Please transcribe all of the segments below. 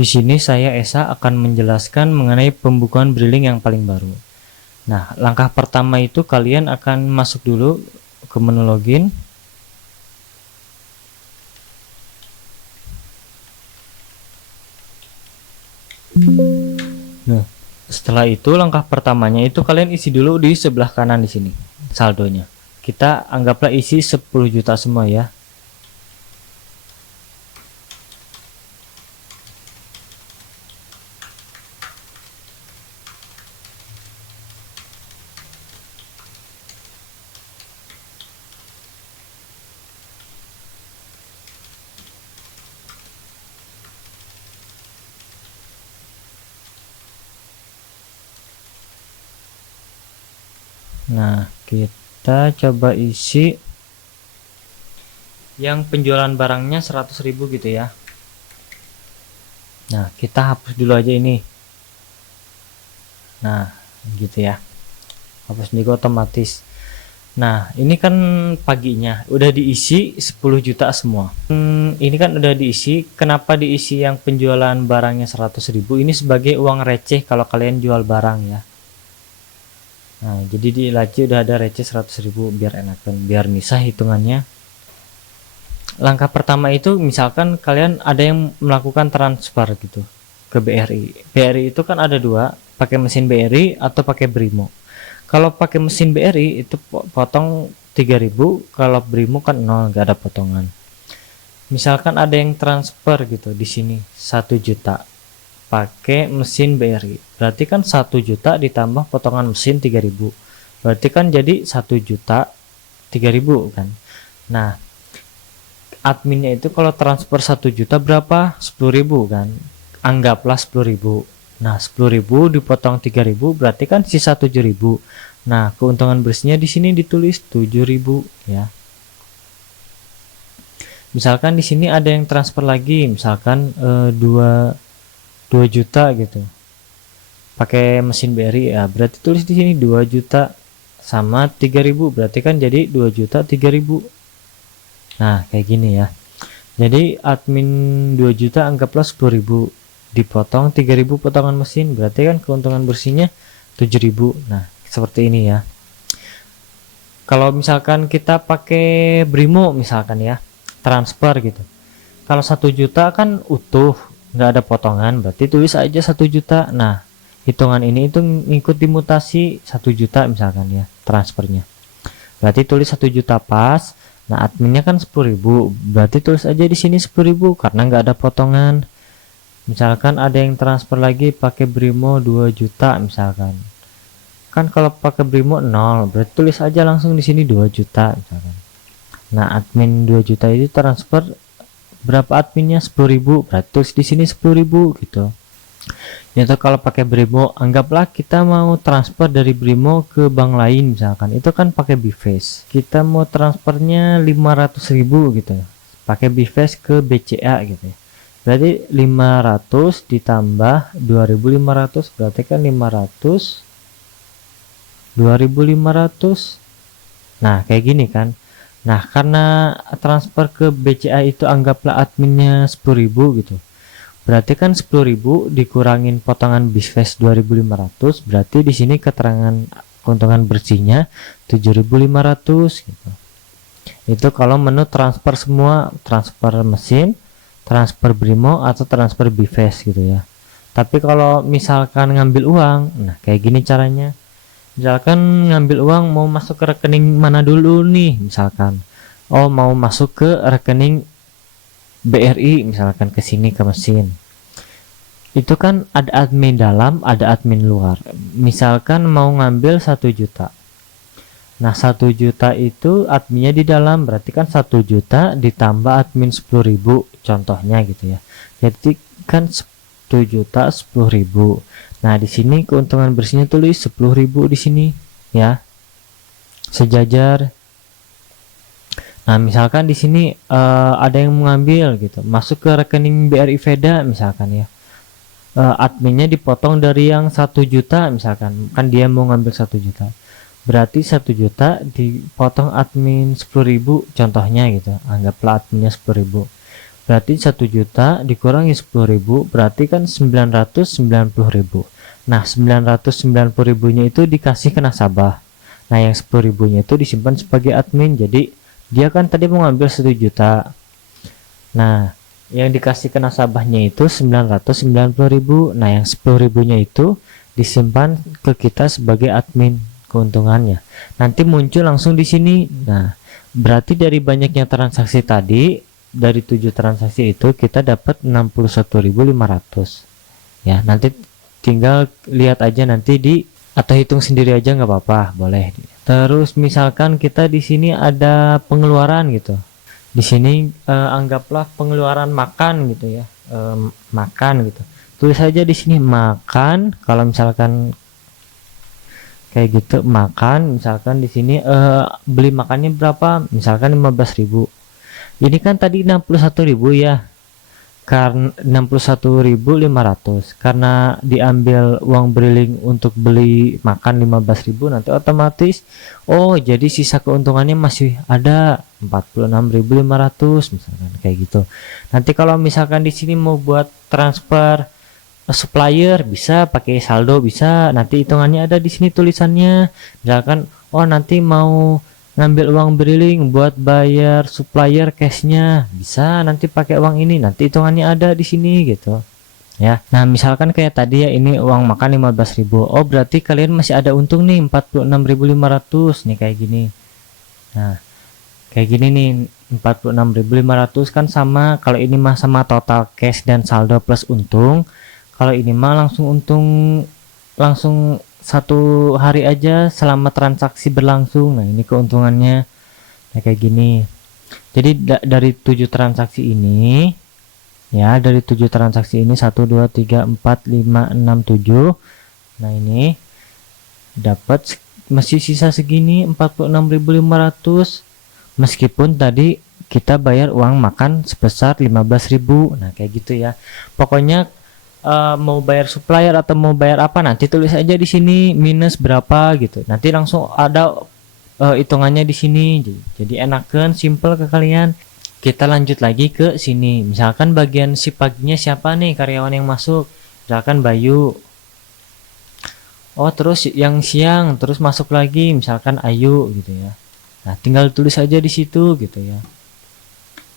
Di sini saya Esa akan menjelaskan mengenai pembukuan Briling yang paling baru. Nah, langkah pertama itu kalian akan masuk dulu ke menu login. Nah, setelah itu langkah pertamanya itu kalian isi dulu di sebelah kanan di sini saldonya. Kita anggaplah isi 10 juta semua ya. Nah, kita coba isi yang penjualan barangnya 100.000 gitu ya. Nah, kita hapus dulu aja ini. Nah, gitu ya. Hapus juga otomatis. Nah, ini kan paginya udah diisi 10 juta semua. Ini kan udah diisi. Kenapa diisi yang penjualan barangnya 100.000? Ini sebagai uang receh kalau kalian jual barang ya. Nah, jadi di laci udah ada receh 100.000 biar enakan, biar misah hitungannya. Langkah pertama itu misalkan kalian ada yang melakukan transfer gitu ke BRI. BRI itu kan ada dua, pakai mesin BRI atau pakai Brimo. Kalau pakai mesin BRI itu potong 3.000, kalau Brimo kan 0, nggak ada potongan. Misalkan ada yang transfer gitu di sini 1 juta pakai mesin BRI, berarti kan 1 juta ditambah potongan mesin 3.000, berarti kan jadi 1 juta 3.000 kan. Nah, adminnya itu kalau transfer 1 juta berapa? 10.000 kan, anggaplah 10.000. Nah, 10.000 dipotong 3.000 berarti kan sisa 7.000. Nah, keuntungan bersihnya di sini ditulis 7.000 ya. Misalkan di sini ada yang transfer lagi, misalkan 2 juta gitu pakai mesin BRI ya, berarti tulis di sini 2 juta sama 3.000, berarti kan jadi 2 juta 3.000. Nah, kayak gini ya. Jadi admin 2 juta anggaplah 10.000 dipotong 3.000 potongan mesin, berarti kan keuntungan bersihnya 7.000. Nah, seperti ini ya. Kalau misalkan kita pakai Brimo misalkan ya, transfer gitu, kalau 1 juta kan utuh nggak ada potongan, berarti tulis aja 1 juta. Nah, hitungan ini itu ngikut dimutasi 1 juta misalkan ya transfernya, berarti tulis 1 juta pas. Nah, adminnya kan 10.000, berarti tulis aja di sini 10.000 karena nggak ada potongan. Misalkan ada yang transfer lagi pakai Brimo 2 juta misalkan, kan kalau pakai Brimo 0, berarti tulis aja langsung di sini 2 juta misalkan. Nah, admin 2 juta itu transfer berapa adminnya? 10.000, berarti tulis di sini 10.000 gitu. Itu kalau pakai Brimo, anggaplah kita mau transfer dari Brimo ke bank lain misalkan, itu kan pakai Bface, kita mau transfernya 500.000 gitu, pakai Bface ke BCA gitu ya, berarti 500 ditambah 2.500 berarti kan 500 2.500. Nah, kayak gini kan. Nah, karena transfer ke BCA itu anggaplah adminnya 10.000 gitu, berarti kan 10.000 dikurangin potongan Bface 2.500, berarti di sini keterangan keuntungan bersihnya 7.500 gitu. Itu kalau menu transfer semua, transfer mesin, transfer Brimo atau transfer Bface gitu ya. Tapi kalau misalkan ngambil uang, nah kayak gini caranya. Misalkan ngambil uang mau masuk ke rekening mana dulu nih, misalkan oh mau masuk ke rekening BRI misalkan, ke sini ke mesin, itu kan ada admin dalam ada admin luar. Misalkan mau ngambil 1 juta, nah 1 juta itu adminnya di dalam, berarti kan 1 juta ditambah admin 10.000 contohnya gitu ya, jadi kan 1 juta 10.000. Nah, di sini keuntungan bersihnya tulis 10.000 di sini ya, sejajar. Nah, misalkan di sini ada yang mengambil gitu, masuk ke rekening BRI Veda misalkan ya, adminnya dipotong dari yang 1 juta misalkan, kan dia mau ngambil 1 juta, berarti 1 juta dipotong admin 10.000 contohnya gitu, anggaplah adminnya 10.000, berarti 1 juta dikurangi 10.000 berarti kan 990.000. Nah 990.000 nya itu dikasih ke nasabah. Nah yang 10.000 nya itu disimpan sebagai admin, jadi dia kan tadi mau ngambil 1 juta. Nah yang dikasih ke nasabahnya itu 990.000. Nah yang 10.000 nya itu disimpan ke kita sebagai admin keuntungannya. Nanti muncul langsung di sini. Nah berarti dari banyaknya transaksi tadi, dari 7 transaksi itu kita dapat 61.500 ya. Nanti tinggal lihat aja nanti di atau hitung sendiri aja nggak apa-apa, boleh. Terus misalkan kita di sini ada pengeluaran gitu, di sini anggaplah pengeluaran makan gitu ya, makan gitu, tulis aja di sini makan. Kalau misalkan kayak gitu makan, misalkan di sini beli makannya berapa, misalkan 15.000. Ini kan tadi 61.000 ya, karena 61.500 karena diambil uang briling untuk beli makan 15.000, nanti otomatis oh jadi sisa keuntungannya masih ada 46.500 misalkan kayak gitu. Nanti kalau misalkan di sini mau buat transfer supplier bisa pakai saldo, bisa nanti hitungannya ada di sini tulisannya. Misalkan oh nanti mau ngambil uang briling buat bayar supplier cashnya, bisa nanti pakai uang ini, nanti hitungannya ada di sini gitu ya. Nah misalkan kayak tadi ya, ini uang makan 15.000, oh berarti kalian masih ada untung nih 46.500 nih kayak gini. Nah kayak gini nih 46.500 kan sama, kalau ini mah sama total cash dan saldo plus untung. Kalau ini mah langsung untung langsung 1 hari aja selama transaksi berlangsung. Nah ini keuntungannya kayak gini. Jadi dari 7 transaksi ini ya, dari 7 transaksi ini 1 2 3 4 5 6 7, nah ini dapat masih sisa segini 46.500 meskipun tadi kita bayar uang makan sebesar 15.000. Nah kayak gitu ya. Pokoknya mau bayar supplier atau mau bayar apa, nanti tulis aja di sini minus berapa gitu. Nanti langsung ada hitungannya di sini. Jadi enakan, simple ke kalian. Kita lanjut lagi ke sini. Misalkan bagian si paginya siapa nih karyawan yang masuk? Misalkan Bayu. Oh terus yang siang terus masuk lagi misalkan Ayu gitu ya. Nah tinggal tulis aja di situ gitu ya.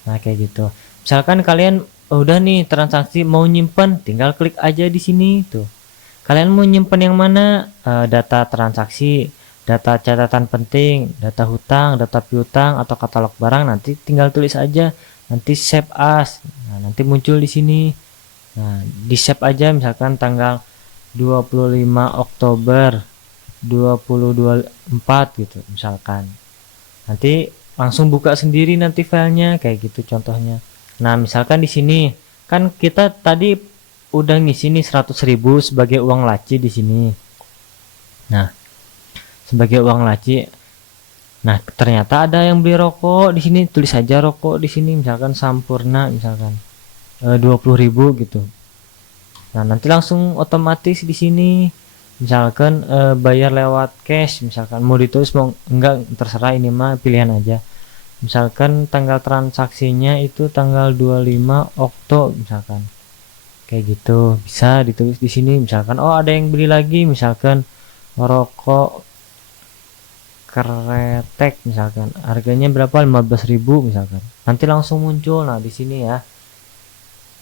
Nah kayak gitu. Misalkan kalian udah nih transaksi mau nyimpen, tinggal klik aja di sini tuh. Kalian mau nyimpen yang mana? Data transaksi, data catatan penting, data hutang, data piutang atau katalog barang, nanti tinggal tulis aja. Nanti save as. Nah, nanti muncul di sini. Nah, di save aja misalkan tanggal 25 Oktober 2024 gitu misalkan. Nanti langsung buka sendiri nanti filenya kayak gitu contohnya. Nah misalkan di sini kan kita tadi udah ngisi nih 100.000 sebagai uang laci di sini. Nah sebagai uang laci, nah ternyata ada yang beli rokok di sini, tulis aja rokok di sini misalkan Sampurna misalkan 20.000 gitu. Nah nanti langsung otomatis di sini misalkan bayar lewat cash, misalkan mau ditulis mau enggak terserah, ini mah pilihan aja. Misalkan tanggal transaksinya itu tanggal 25 Oktober misalkan kayak gitu, bisa ditulis di sini. Misalkan oh ada yang beli lagi misalkan rokok Kretek misalkan harganya berapa, 15.000 misalkan, nanti langsung muncul nah di sini ya.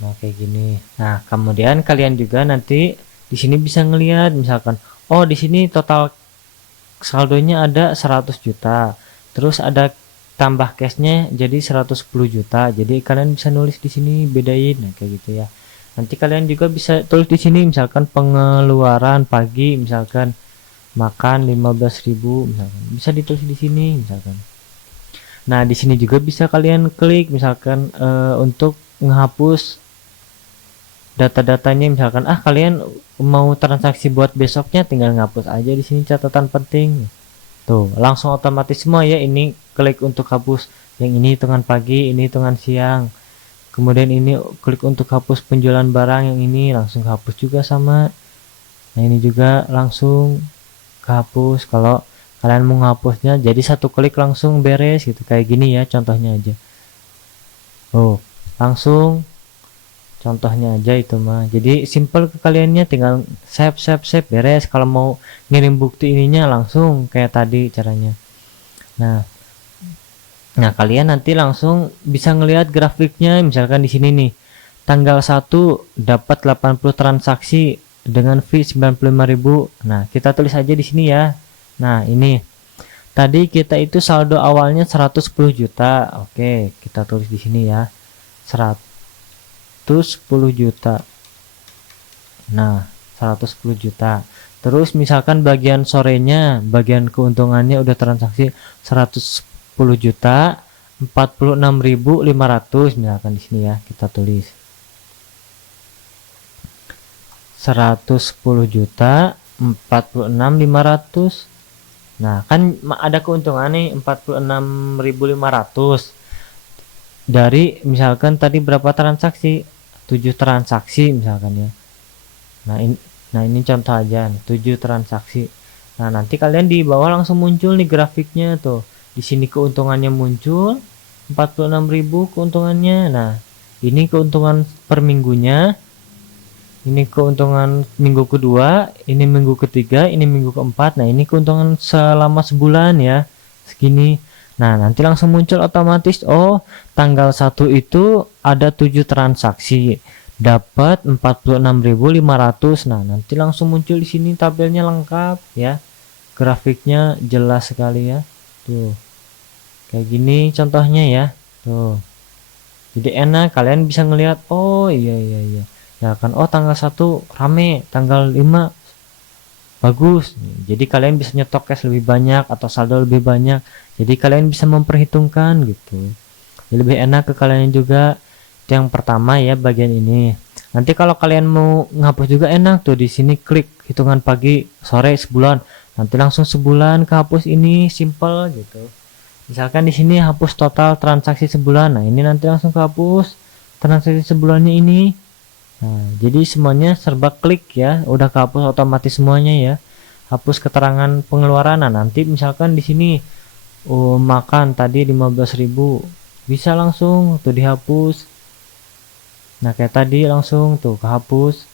Nah kayak gini. Nah kemudian kalian juga nanti di sini bisa ngelihat misalkan oh di sini total saldonya ada 100 juta, terus ada tambah cashnya jadi 110 juta. Jadi kalian bisa nulis di sini bedain nah kayak gitu ya. Nanti kalian juga bisa tulis di sini misalkan pengeluaran pagi misalkan makan 15.000 misalkan, bisa ditulis di sini misalkan. Nah di sini juga bisa kalian klik misalkan untuk menghapus data-datanya, misalkan kalian mau transaksi buat besoknya tinggal ngapus aja di sini catatan penting. Tuh langsung otomatis semua ya. Ini klik untuk hapus yang ini hitungan pagi, ini hitungan siang, kemudian ini klik untuk hapus penjualan barang, yang ini langsung hapus juga sama. Nah ini juga langsung kehapus kalau kalian mau menghapusnya, jadi satu klik langsung beres gitu kayak gini ya contohnya aja. Oh langsung contohnya aja itu mah. Jadi simple ke kaliannya, tinggal save beres. Kalau mau ngirim bukti ininya langsung kayak tadi caranya. Nah, kalian nanti langsung bisa ngelihat grafiknya. Misalkan di sini nih, tanggal 1 dapat 80 transaksi dengan fee 95.000. Nah, kita tulis aja di sini ya. Nah, ini tadi kita itu saldo awalnya 110 juta. Oke, kita tulis di sini ya. 110 juta. Nah, 110 juta. Terus misalkan bagian sorenya, bagian keuntungannya udah transaksi 110 juta 46.500, misalkan di sini ya, kita tulis 110 juta 46.500. Nah, kan ada keuntungan nih 46.500 dari misalkan tadi berapa transaksi, 7 transaksi misalkan ya. Nah ini contoh aja, 7 transaksi. Nah, nanti kalian di bawah langsung muncul nih grafiknya tuh. Di sini keuntungannya muncul 46.000 keuntungannya. Nah, ini keuntungan per minggunya. Ini keuntungan minggu kedua, ini minggu ketiga, ini minggu keempat. Nah, ini keuntungan selama sebulan ya. Segini. Nah, nanti langsung muncul otomatis, oh, tanggal 1 itu ada 7 transaksi, dapat 46.500. Nah, nanti langsung muncul di sini tabelnya lengkap ya. Grafiknya jelas sekali ya. Tuh. Kayak gini contohnya ya. Tuh. Jadi enak, kalian bisa ngelihat, oh iya. Ya kan, oh tanggal 1 rame, tanggal 5 bagus. Jadi kalian bisa nyetok cash lebih banyak atau saldo lebih banyak. Jadi kalian bisa memperhitungkan gitu. Jadi lebih enak ke kalian juga. Itu yang pertama ya, bagian ini. Nanti kalau kalian mau ngapus juga enak tuh, di sini klik hitungan pagi, sore, sebulan. Nanti langsung sebulan kehapus, ini simple gitu. Misalkan di sini hapus total transaksi sebulan. Nah, ini nanti langsung kehapus transaksi sebulannya ini. Nah, jadi semuanya serba klik ya, udah kehapus otomatis semuanya ya. Hapus keterangan pengeluaran. Nah, nanti misalkan di sini makan tadi 15.000, bisa langsung tuh dihapus. Nah, kayak tadi langsung tuh kehapus.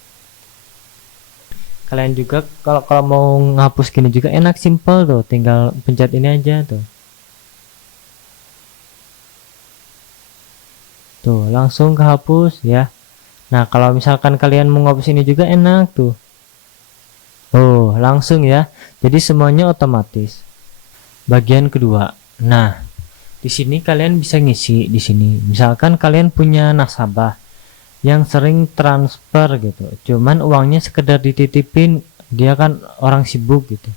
Kalian juga kalau mau ngapus gini juga enak, simple tuh, tinggal pencet ini aja tuh. Tuh, langsung kehapus ya. Nah, kalau misalkan kalian mau ngapus ini juga enak tuh. Oh, langsung ya. Jadi semuanya otomatis. Bagian kedua. Nah, di sini kalian bisa ngisi di sini. Misalkan kalian punya nasabah yang sering transfer gitu. Cuman uangnya sekedar dititipin, dia kan orang sibuk gitu.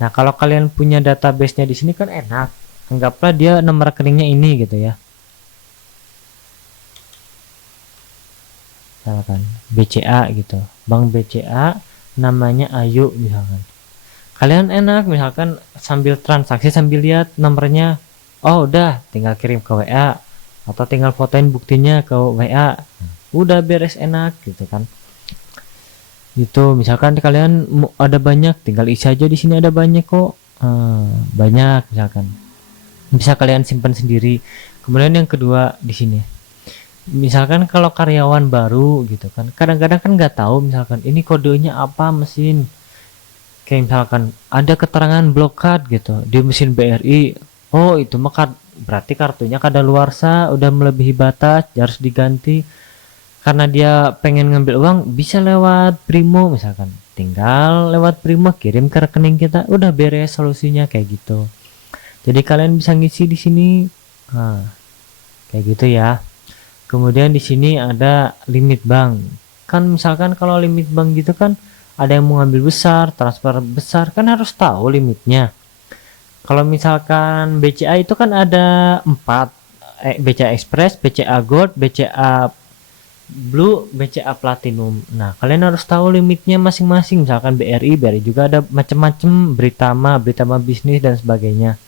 Nah, kalau kalian punya database-nya di sini kan enak. Anggaplah dia nomor rekeningnya ini gitu ya. Misalkan BCA gitu, Bank BCA namanya Ayu misalkan. Kalian enak misalkan sambil transaksi sambil lihat nomornya, oh udah tinggal kirim ke WA atau tinggal fotoin buktinya ke WA, udah beres, enak gitu kan. Itu misalkan kalian ada banyak, tinggal isi aja di sini, ada banyak kok, banyak misalkan, bisa kalian simpan sendiri. Kemudian yang kedua di sini, misalkan kalau karyawan baru gitu kan, kadang-kadang kan nggak tahu misalkan ini kodenya apa mesin, kayak misalkan ada keterangan blokad gitu di mesin BRI, oh itu mah berarti kartunya kadaluarsa, udah melebihi batas, harus diganti. Karena dia pengen ngambil uang, bisa lewat Primo misalkan, tinggal lewat Primo kirim ke rekening kita, udah beres solusinya kayak gitu. Jadi kalian bisa ngisi di sini, nah, kayak gitu ya. Kemudian di sini ada limit bank. Kan misalkan kalau limit bank gitu kan, ada yang mau ngambil besar, transfer besar, kan harus tahu limitnya. Kalau misalkan BCA itu kan ada 4, BCA Express, BCA Gold, BCA Blue, BCA Platinum. Nah, kalian harus tahu limitnya masing-masing. Misalkan BRI juga ada macam-macam, Britama bisnis dan sebagainya.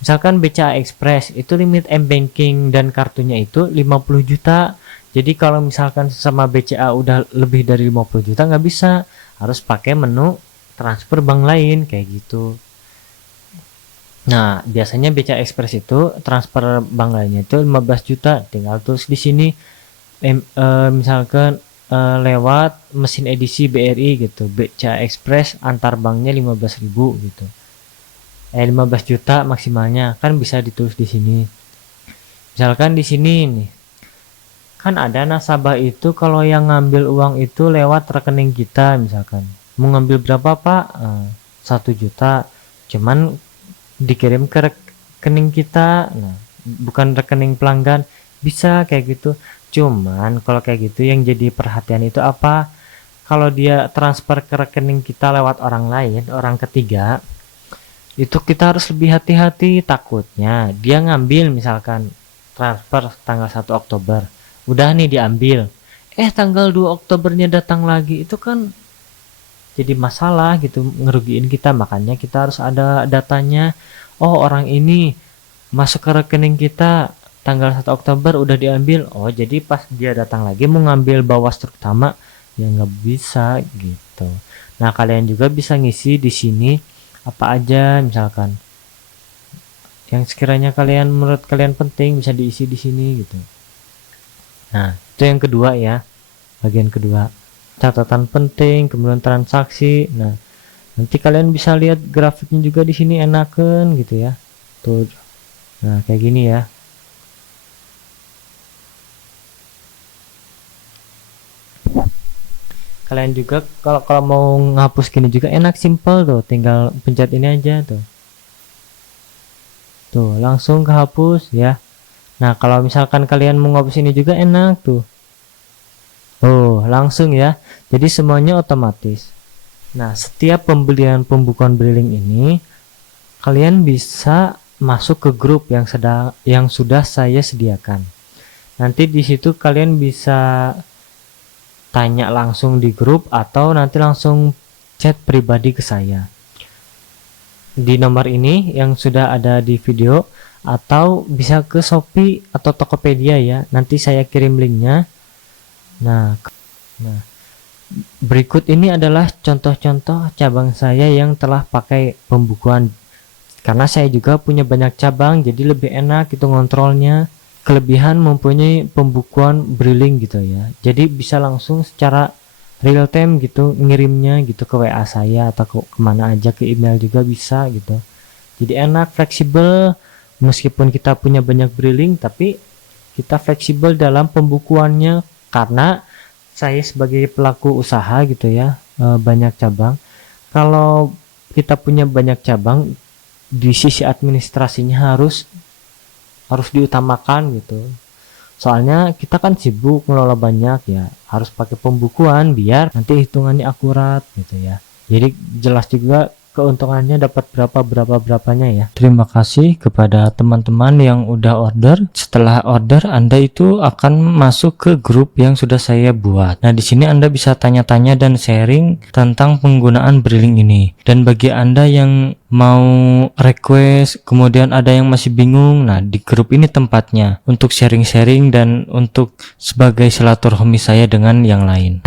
Misalkan BCA Express itu limit M-Banking dan kartunya itu 50 juta. Jadi kalau misalkan sama BCA udah lebih dari 50 juta nggak bisa, harus pakai menu transfer bank lain kayak gitu. Nah, biasanya BCA Express itu transfer bank lainnya itu 15 juta. Tinggal tulis di sini misalkan lewat mesin edisi BRI gitu. BCA Express antar banknya 15.000 gitu. 15 juta maksimalnya kan bisa ditulis di sini. Misalkan di sini nih. Kan ada nasabah itu kalau yang ngambil uang itu lewat rekening kita misalkan. Mau ngambil berapa, Pak? 1 juta. Cuman dikirim ke rekening kita. Nah, bukan rekening pelanggan. Bisa kayak gitu. Cuman kalau kayak gitu yang jadi perhatian itu apa? Kalau dia transfer ke rekening kita lewat orang lain, orang ketiga, itu kita harus lebih hati-hati. Takutnya dia ngambil misalkan transfer tanggal 1 Oktober. Udah nih diambil. Tanggal 2 Oktobernya datang lagi. Itu kan jadi masalah gitu, ngerugiin kita. Makanya kita harus ada datanya. Oh, orang ini masuk ke rekening kita tanggal 1 Oktober udah diambil. Oh, jadi pas dia datang lagi mau ngambil bawas terutama ya nggak bisa gitu. Nah, kalian juga bisa ngisi di sini apa aja misalkan yang sekiranya kalian menurut kalian penting bisa diisi di sini gitu. Nah, itu yang kedua ya, bagian kedua, catatan penting, kemudian transaksi. Nah, nanti kalian bisa lihat grafiknya juga di sini enakan gitu ya. Tuh, nah kayak gini ya. Kalian juga kalau mau ngapus gini juga enak, simple tuh, tinggal pencet ini aja tuh. Tuh, langsung kehapus ya. Nah, kalau misalkan kalian mau ngapus ini juga enak tuh. Oh, langsung ya. Jadi semuanya otomatis. Nah, setiap pembelian pembukuan billing ini kalian bisa masuk ke grup yang sudah saya sediakan. Nanti di situ kalian bisa tanya langsung di grup atau nanti langsung chat pribadi ke saya. Di nomor ini yang sudah ada di video atau bisa ke Shopee atau Tokopedia ya. Nanti saya kirim linknya. Nah, berikut ini adalah contoh-contoh cabang saya yang telah pakai pembukuan. Karena saya juga punya banyak cabang, jadi lebih enak itu ngontrolnya. Kelebihan mempunyai pembukuan billing gitu ya. Jadi bisa langsung secara real time gitu ngirimnya gitu ke WA saya atau kemana aja, ke email juga bisa gitu. Jadi enak, fleksibel. Meskipun kita punya banyak billing tapi kita fleksibel dalam pembukuannya karena saya sebagai pelaku usaha gitu ya, banyak cabang. Kalau kita punya banyak cabang, di sisi administrasinya harus diutamakan gitu. Soalnya kita kan sibuk ngelola banyak ya, harus pakai pembukuan biar nanti hitungannya akurat gitu ya. Jadi jelas juga keuntungannya dapat berapanya ya. Terima kasih kepada teman-teman yang udah order. Setelah order Anda itu akan masuk ke grup yang sudah saya buat. Nah, di sini Anda bisa tanya-tanya dan sharing tentang penggunaan billing ini. Dan bagi Anda yang mau request, kemudian ada yang masih bingung, nah di grup ini tempatnya untuk sharing-sharing dan untuk sebagai silaturahmi saya dengan yang lain.